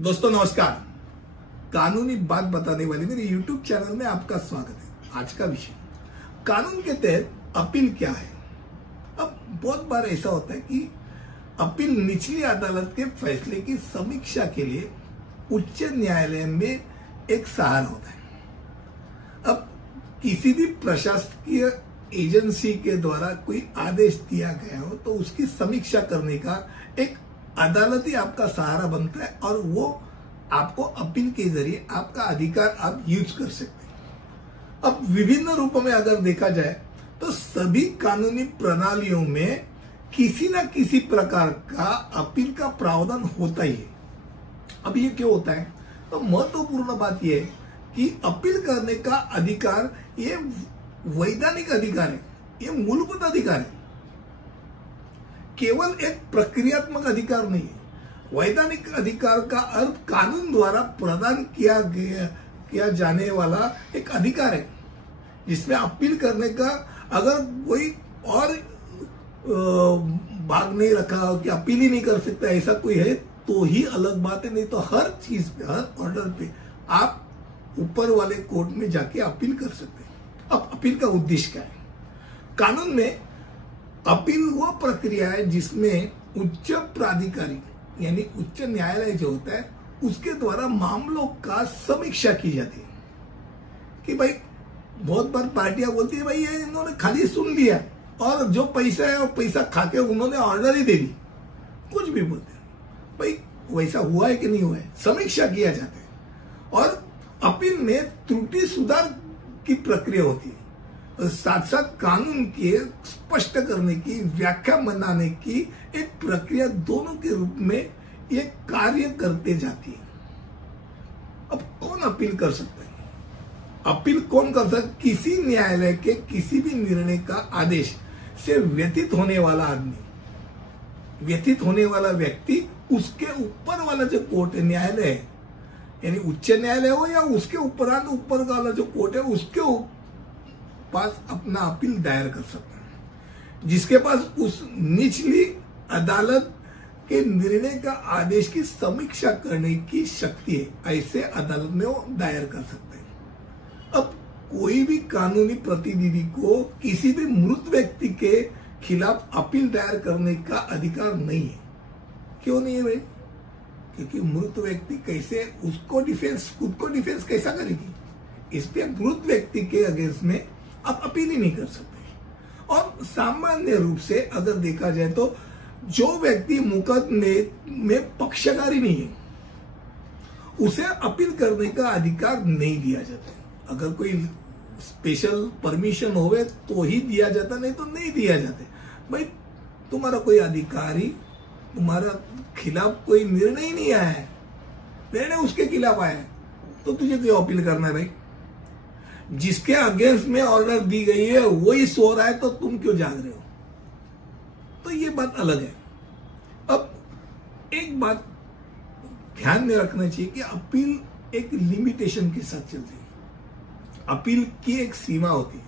दोस्तों नमस्कार। कानूनी बात बताने वाले मेरे YouTube चैनल में आपका स्वागत है। आज का विषय कानून के तहत अपील क्या है। अब बहुत बार ऐसा होता है कि अपील निचली अदालत के फैसले की समीक्षा के लिए उच्च न्यायालय में एक सहारा होता है। अब किसी भी प्रशासकीय एजेंसी के द्वारा कोई आदेश दिया गया हो तो उसकी समीक्षा करने का एक अदालत ही आपका सहारा बनता है और वो आपको अपील के जरिए आपका अधिकार आप यूज कर सकते हैं। अब विभिन्न रूपों में अगर देखा जाए तो सभी कानूनी प्रणालियों में किसी न किसी प्रकार का अपील का प्रावधान होता ही है। अब ये क्यों होता है? तो महत्वपूर्ण बात यह है कि अपील करने का अधिकार ये वैधानिक अधिकार है, ये मूलभूत अधिकार है, केवल एक प्रक्रियात्मक अधिकार नहीं है। वैधानिक अधिकार का अर्थ कानून द्वारा प्रदान किया जाने वाला एक अधिकार है जिसमें अपील करने का अगर कोई और भाग नहीं रखा हो कि अपील ही नहीं कर सकता ऐसा कोई है तो ही अलग बात है, नहीं तो हर चीज पे, हर ऑर्डर पे आप ऊपर वाले कोर्ट में जाके अपील कर सकते हैं। अब अपील का उद्देश्य क्या है? कानून में अपील वो प्रक्रिया है जिसमें उच्च प्राधिकारी यानी उच्च न्यायालय जो होता है उसके द्वारा मामलों का समीक्षा की जाती है कि भाई बहुत बार पार्टियां बोलती है भाई ये इन्होंने खाली सुन लिया और जो पैसा है वो पैसा खाके उन्होंने ऑर्डर ही दे दी, कुछ भी बोलते हैं। भाई वैसा हुआ है कि नहीं हुआ है, समीक्षा किया जाता है। और अपील में त्रुटि सुधार की प्रक्रिया होती है, साथ साथ कानून के स्पष्ट करने की, व्याख्या बनाने की एक प्रक्रिया दोनों के रूप में ये कार्य करते जाती है। अब कौन अपील कर सकता है? अपील कौन कर सकता है? किसी न्यायालय के किसी भी निर्णय का आदेश से व्यतीत होने वाला आदमी, व्यतीत होने वाला व्यक्ति, उसके ऊपर वाला जो कोर्ट है, न्यायालय है, यानी उच्च न्यायालय हो या उसके उपरांत ऊपर वाला जो कोर्ट है उसके पास अपना अपील दायर कर सकता है। जिसके पास उस निचली अदालत के निर्णय का आदेश की समीक्षा करने की शक्ति है, ऐसे अदालत में वो दायर कर सकते हैं। अब कोई भी कानूनी प्रतिनिधि को किसी भी मृत व्यक्ति के खिलाफ अपील दायर करने का अधिकार नहीं है। क्यों नहीं है भाई? क्योंकि मृत व्यक्ति कैसे उसको डिफेंस, खुद को डिफेंस कैसा करेगी? इसलिए मृत व्यक्ति के अगेंस्ट में आप अपील ही नहीं कर सकते। और सामान्य रूप से अगर देखा जाए तो जो व्यक्ति मुकदमे में पक्षकारी नहीं है उसे अपील करने का अधिकार नहीं दिया जाता। अगर कोई स्पेशल परमिशन होवे तो ही दिया जाता, नहीं तो नहीं दिया जाता। भाई तुम्हारा कोई अधिकारी तुम्हारा खिलाफ कोई निर्णय ही नहीं आया है, निर्णय उसके खिलाफ आया है, तो तुझे क्यों अपील करना है? भाई जिसके अगेंस्ट में ऑर्डर दी गई है वही सो रहा है तो तुम क्यों जाग रहे हो? तो ये बात अलग है। अब एक बात ध्यान में रखना चाहिए कि अपील एक लिमिटेशन के साथ चलती है। अपील की एक सीमा होती है,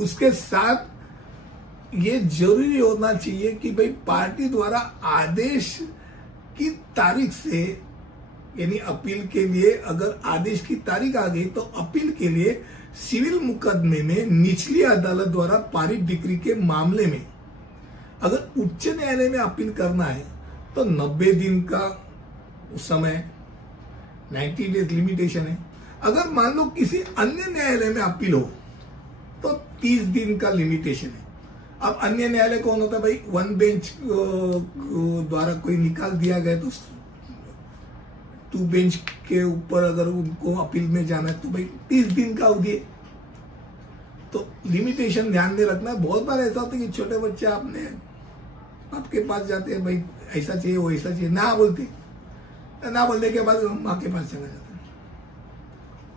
उसके साथ ये जरूरी होना चाहिए कि भाई पार्टी द्वारा आदेश की तारीख से, यानी अपील के लिए अगर आदेश की तारीख आ गई तो अपील के लिए सिविल मुकदमे में निचली अदालत द्वारा पारित डिक्री के मामले में अगर उच्च न्यायालय में अपील करना है तो 90 दिन का समय, 90 डेज लिमिटेशन है। अगर मान लो किसी अन्य न्यायालय में अपील हो तो 30 दिन का लिमिटेशन है। अब अन्य न्यायालय कौन होता है भाई? वन बेंच द्वारा कोई निकाल दिया गया तो 2 बेंच के ऊपर अगर उनको अपील में जाना है तो भाई 30 दिन का अवधि है। तो लिमिटेशन ध्यान में रखना। बहुत बार ऐसा होता है कि छोटे बच्चे आपके पास जाते हैं, भाई ऐसा चाहिए वो ऐसा चाहिए, ना बोलने के बाद माँ के पास चला जाता है।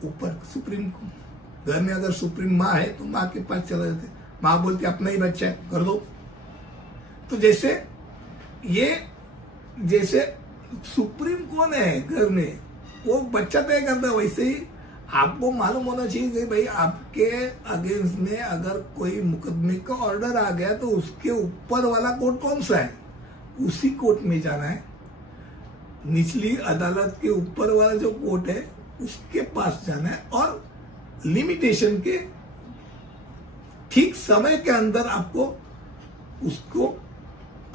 ऊपर सुप्रीम घर में अगर सुप्रीम माँ है तो माँ के पास चला जाते, माँ बोलती अपना ही बच्चा है कर दो। तो जैसे सुप्रीम कौन है घर में, वो बच्चा तय करता है, वैसे ही आपको मालूम होना चाहिए कि भाई आपके अगेंस्ट में अगर कोई मुकदमे का ऑर्डर आ गया तो उसके ऊपर वाला कोर्ट कौन सा है, उसी कोर्ट में जाना है। निचली अदालत के ऊपर वाला जो कोर्ट है उसके पास जाना है और लिमिटेशन के ठीक समय के अंदर आपको उसको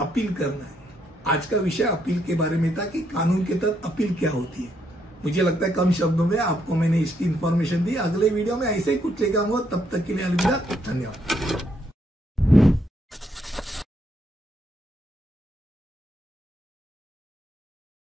अपील करना है। आज का विषय अपील के बारे में था कि कानून के तहत अपील क्या होती है। मुझे लगता है कम शब्दों में आपको मैंने इसकी इंफॉर्मेशन दी। अगले वीडियो में ऐसे ही कुछ लेकर आऊंगा, तब तक के लिए अलविदा, धन्यवाद।